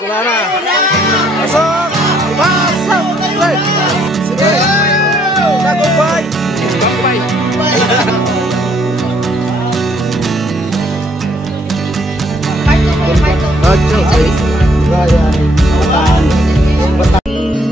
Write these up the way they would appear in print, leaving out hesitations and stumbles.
Wala na. Pasok! Pasok! Sige! Tagumpay! Tagumpay!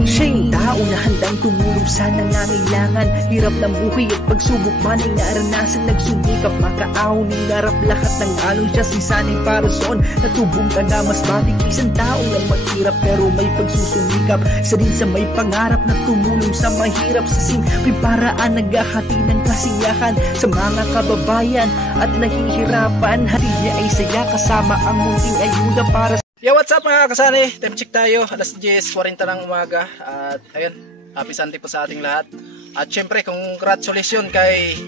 Siya'y tao na handang tumulong sa nangangailangan. Hirap ng buhay at pagsubok man ay naranasan. Nagsumikap makaahon ng narap lahat ng alon siya sisanay para soon. Natubong ka na mas matik isang tao lang mahirap pero may pagsusumikap. Isa din sa may pangarap na tumulong sa mahirap. Sa simpleng paraan naghahati ng kasiyahan sa mga kababayan at nahihirapan. Hati niya ay saya kasama ang munting ayuda para sa... Yo, what's up mga kasani? Time check tayo, alas 10:40 ng umaga. At ayun, happy Sunday po sa ating lahat. At syempre, congratulations kay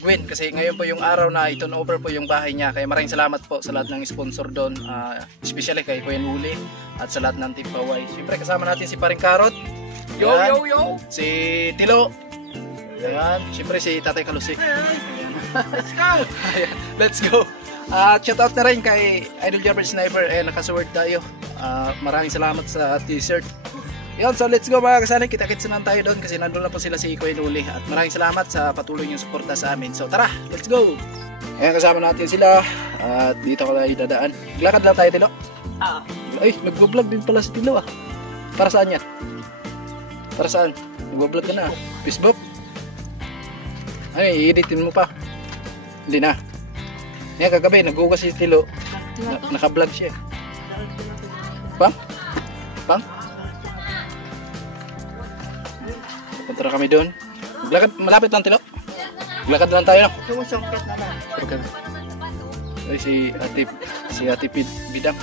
Gwen kasi ngayon po yung araw na i-turn over po yung bahay niya. Kaya maraming salamat po sa lahat ng sponsor doon, especially kay Kuya Uli at sa lahat ng Team Paway. Syempre kasama natin si Paring Karot. Yo, ayan. Yo, yo! Si Tilo. Ayan, syempre si Tatay Kalusik. Let's go! Ayan, let's go! Shoutout na rin kay Idol Jarbird Sniper, nakasuword tayo. Maraming salamat sa t-shirt. Yun, so let's go mga kasani, kita-kits na tayo doon kasi nandun na po sila si Kuya Uli. At maraming salamat sa patuloy niyong suporta sa amin. So tara, let's go! Ayan, kasama natin sila. At dito ko na idadaan. Glakad lang tayo, Tilo. Ay, nag-vlog din pala si Tilo Para saan yan? Para saan? Nag-vlog ka na. Facebook? Ay, i-editin mo pa. Hindi na. Ngayon kagabi, nag-ugas si Tilo. Naka-vlog siya. Pang? Pang? Punta kami doon. Malapit lang Tilo. Maglakad lang tayo. Sumusungkit na lang. Ay, si Ate Bidang.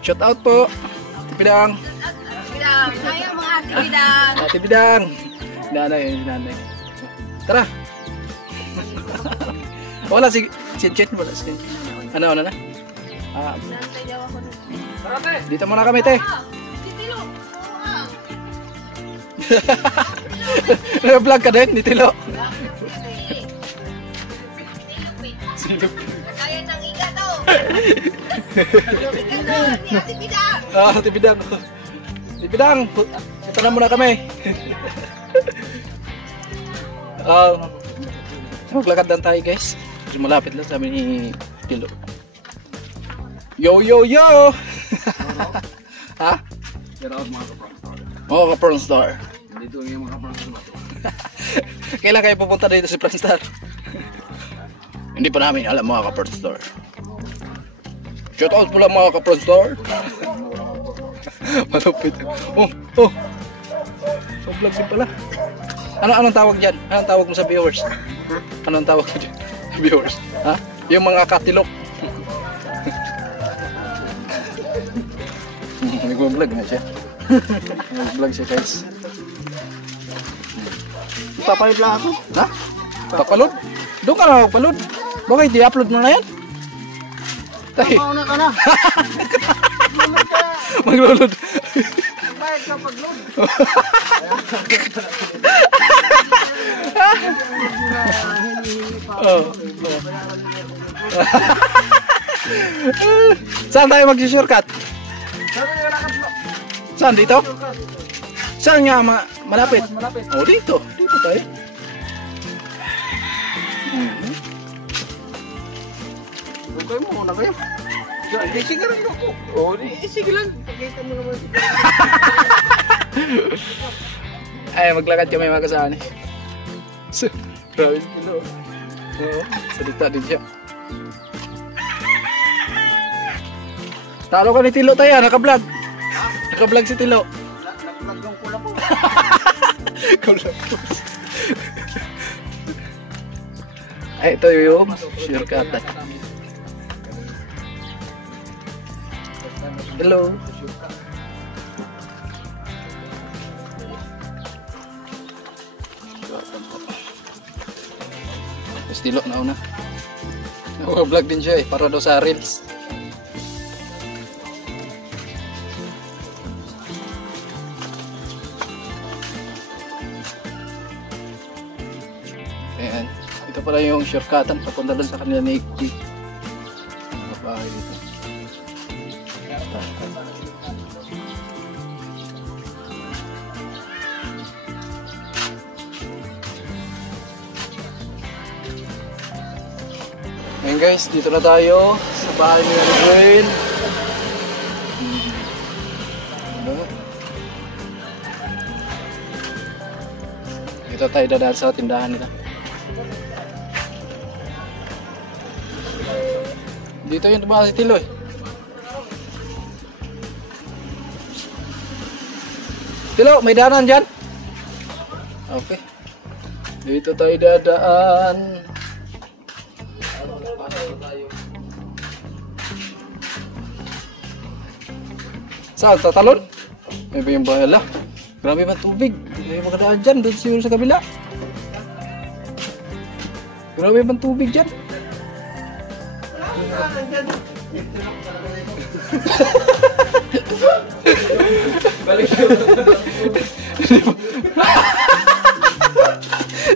Shout out po. Ate Bidang. Bidang. Ayaw mga Ate Bidang. Ate Bidang. Nanay. Tara. Wala si Chet wala si. Ano na? Dito muna kami, te. Nag-vlog ka din ni Tilo. Kaya nang iga to. Ate Bidang. Ate Bidang. Ate Bidang, ito na muna kami. Maglakad lang tayo guys. Kasi malapit lang sa amin ni Tilo. Yo! Ha? Mga ka-Prawn Star. Dito yung mga Prawn Star. Kailan kayo pupunta dito si Prawn Star? Hindi pa namin alam mga ka-Prawn Star. Shout out po lang mga ka-Prawn Star. Malupit. Oh! So vlog din pala. Anong tawag dyan? Anong tawag mo sa viewers? Anong tawag mo dyan? Viewers? Ha? Yung mga katilok. Nag-vlog na siya. Nag-vlog siya guys. Papayod lang ako. Ha? Papalod? Doon ka na magpalod. Bakit i-upload mo na yan? Mauna ka na. Maglulod. Bayad ka pag-load. Saan tayo mag-shortcut? Saan? Dito? Saan nga malapit? Oh, dito. Dito tayo. Okay mo, muna kayo. Sige rin ako. Oh, Sige lang. Pakita mo naman. ay, maglakad kami mga kasani. Grabe Tilo. Oo, salita din siya. Talo ka ni Tilo tayo, naka-vlog. Naka-vlog si Tilo. Nag-vlog yung pula po. Ay, ito yung shortcut. Hello. Tilo na una. Naka-vlog din siya para daw sa reels. Ayan. Ito pala yung shortcutan papunta doon sa kanila ni Iggy. Babae dito. Ngayon guys, dito na tayo sa bahay ni Gwen. Dito tayo dadaan sa tindahan nila. Dito yung tumakas si Tilo eh. Tilo, may daanan dyan? Okay. Dito tayo dadaan. Saan? Tatalon? May ba yung bahala? Grabe ba tubig? May makadaan dyan. Doon siguro sa kabila. Grabe ba tubig dyan?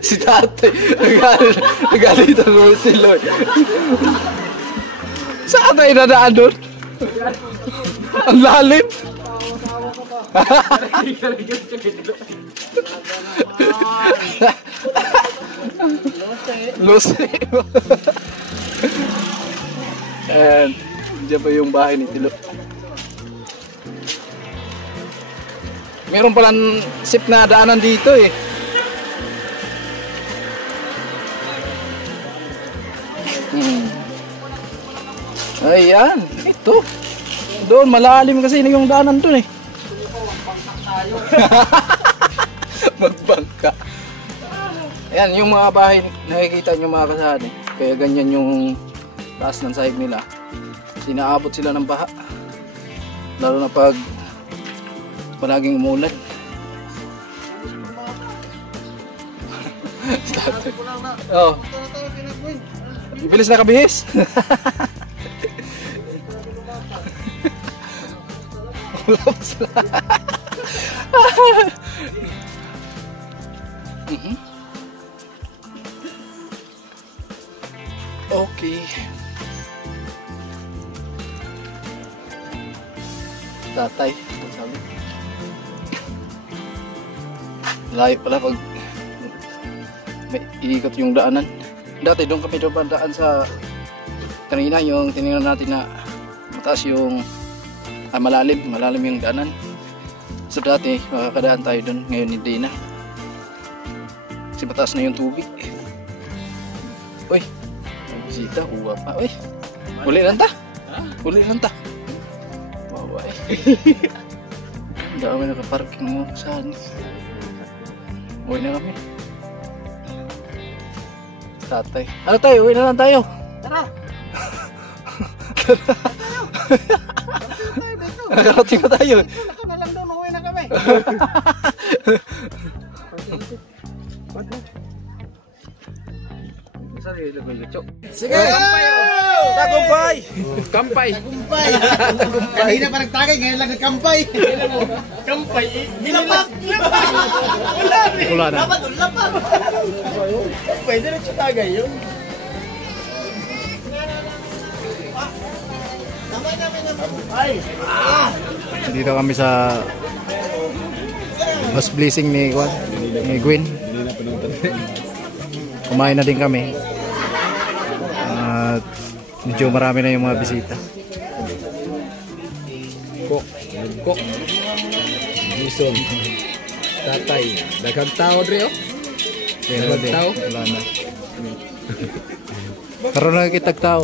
Si tatay nagalit ang si Lloyd. Saan tayo nadaan doon? Ang lalim. Lose. And diyan pa yung bahay ni Tilo. Meron palang sip na daanan dito eh. Ayan, ito. Doon, malalim kasi yung daanan doon eh. Magbangka. Ayan, yung mga bahay, nakikita nyo mga kasahan eh. Kaya ganyan yung taas ng sahig nila. Sinaabot sila ng baha. Lalo na pag palaging umulan. Oh. Ibilis na kabihis. Okay. Tatay, sabi. Layo pala pag may iikot yung daanan. Dati doon kami daan sa kanina yung tinignan natin na mataas yung malalim yung daanan. So dati makakadaan tayo doon, ngayon hindi na. Kasi mataas na yung tubig. Uy, may bisita, uwa pa. Uy, uli lang ta. Uli lang ta. Wawa eh. Dami nakaparking mo saan. Uwi na kami. Tatay. Ano tayo? Uwi na lang tayo. Tara! Nakarating na tayo. Ako na lang doon, uwi na kami. Sige! Tagumpay! Kampay! Kanina pa nagtagay, ngayon lang nagkampay. Kampay? Nilapak! Wala na. Dapat ulapak! Kampay, diretso tagay yun. Dito kami sa house blessing ni Gwen. Kumain na din kami. At medyo marami na yung mga bisita. Kok. Bison. Tatay. Daghang tao dre oh. Pero din, tao? wala na. Karoon na kitag tao.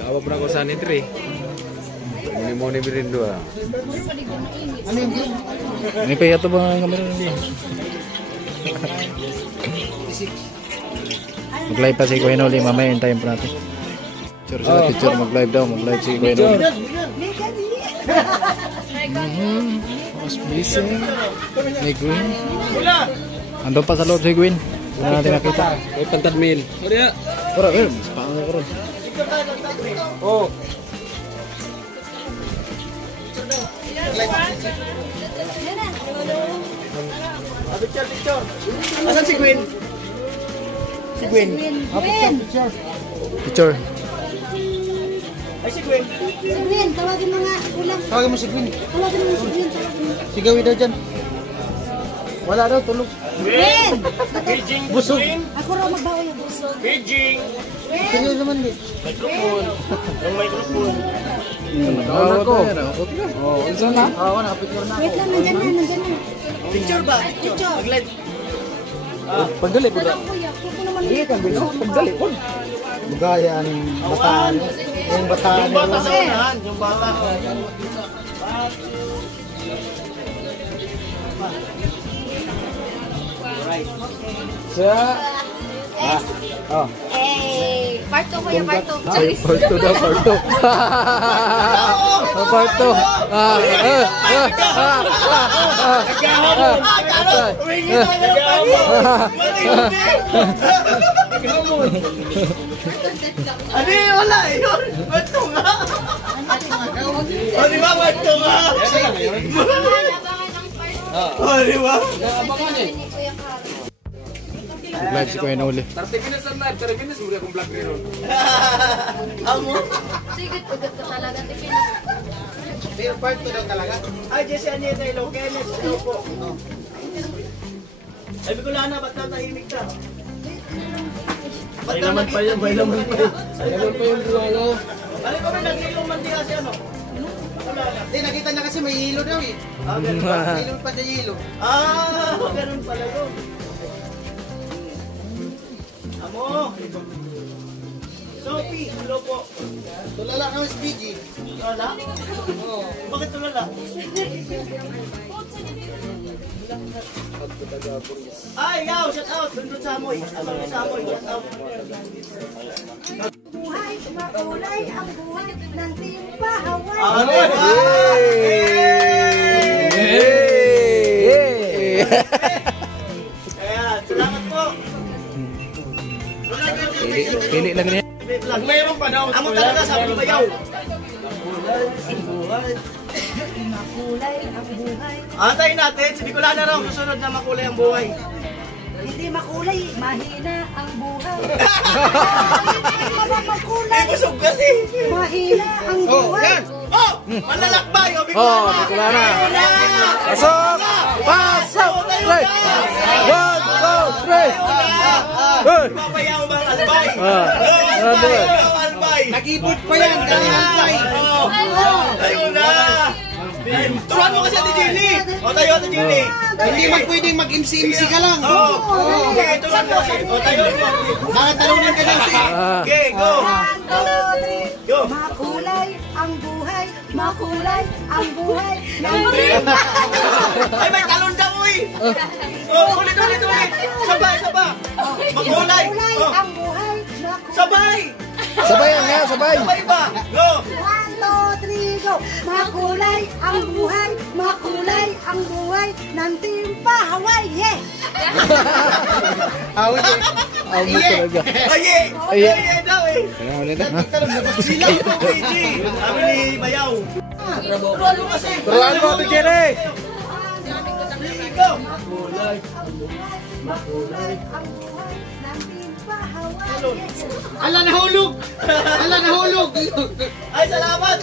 Tawag na ko sa ni dre. Muni birin dua. Ano pa yato ba ang kamera na din? Mag-live pa si Gwen Oli, mamaya hintayin pa natin. Picture, mag-live daw, mag-live si Gwen Oli. House blessing ni Gwen. Andun pa sa loob si Gwen. Hindi natin nakita. May pantadmin. Ora. Ora, paano ko ron? Oh. Asan si Gwen? Si Gwen. Picture. Si Gwen, tawagin mo nga. Ulang. Tawagin mo si Gwen. Tawagin mo si Gwen. Sigawi daw dyan. Wala daw, tulog. Gwen! Busog. Ako raw magbawa yung busog. Sige naman di. Tawag ko. Oh, isa na. Oo, nakapicture na ako. Wait lang, nandyan na, nandyan na. Picture ba? Picture. Mag-live. Pagdali po Wala ko ya. Ako naman. Hindi kang bilang pagdali po. Bugaya ang bataan. Yung bataan. Yung bata sa unahan. Yung bata. Sa... Oh. Eh, part 2 kuya, part 2. Part 2 daw, part 2. Part 2. Ano yun? Wala yun. Bato nga. O di ba? Bato nga. O di ba? Live si Kuya Noli. 30 minutes lang live, 30 minutes muli akong vlog ngayon. Amo. Sige, tugat ka talaga. Tipinan. Pero part 2 daw talaga. Ay, Jesse Anita, hello. Kenneth, hello po. Ay, Bicolana, ba't natahimik ka? Ba't naman pa yan? May laman pa yan. Ano pa yung buwalo? Alin ko rin, nag-ilong mantika si ano? Hindi, nakita niya kasi may hilo daw eh. Ah, ganun ba? May hilo pa sa hilo. Ah, ganun pala yun. Amo. Sophie, hello po. Tulala ka si BG. Tulala? Oo. Bakit tulala? Ay, yaw, shout out. Dundun sa amoy. Abang sa amoy, shout out. Buhay, makulay ang buhay ng timpa Hawaii. Ano ba? Ayan, salamat po. Pili lang niya. Mayroon pa daw. Amo talaga sabi ni Bayaw. Makulay ang buhay. Antayin natin, si Bicolana raw susunod na makulay ang buhay. Hindi makulay, mahina ang buhay. Hindi naman makulay, Busog kasi. mahina ang buhay. Oh, manlalakbay o Oh, Bicolana. Bicolana. Bicolana. Pasok! Pasok! Right! 1, 2, 3! Hey! Papayaw bang albay? Albay. Albay. Nag-ibot pa yan, dahil albay. Tayo na. Turuan mo kasi Ate Jenny. O tayo Ate Jenny. Hindi man pwedeng mag-MC-MC ka lang. Okay, turuan mo kasi. O tayo. Nakatalunan ka lang. Okay, go. 1, 2, 3. Go. Makulay ang buhay, makulay ang buhay. Ay, may talon daw uy. Ulit. Sabay. Makulay. Makulay ang buhay, makulay. Sabay. Sabayan nga, sabay! Sabay ba? Go. 1, 2, 3, go! Makulay ang buhay, makulay ang buhay ng timpa Hawaii! Yeah! Awit eh. Amo talaga. Aye. Aye daw eh. Kaya ulit na. Sila po, PG. Sabi ni Bayaw. Turuan mo kasi. Turuan mo, Ate Jenny! Go. Makulay ang buhay, makulay ang buhay ng timpa Hawaii! Ala, nahulog! Ala, nahulog! Ay, salamat.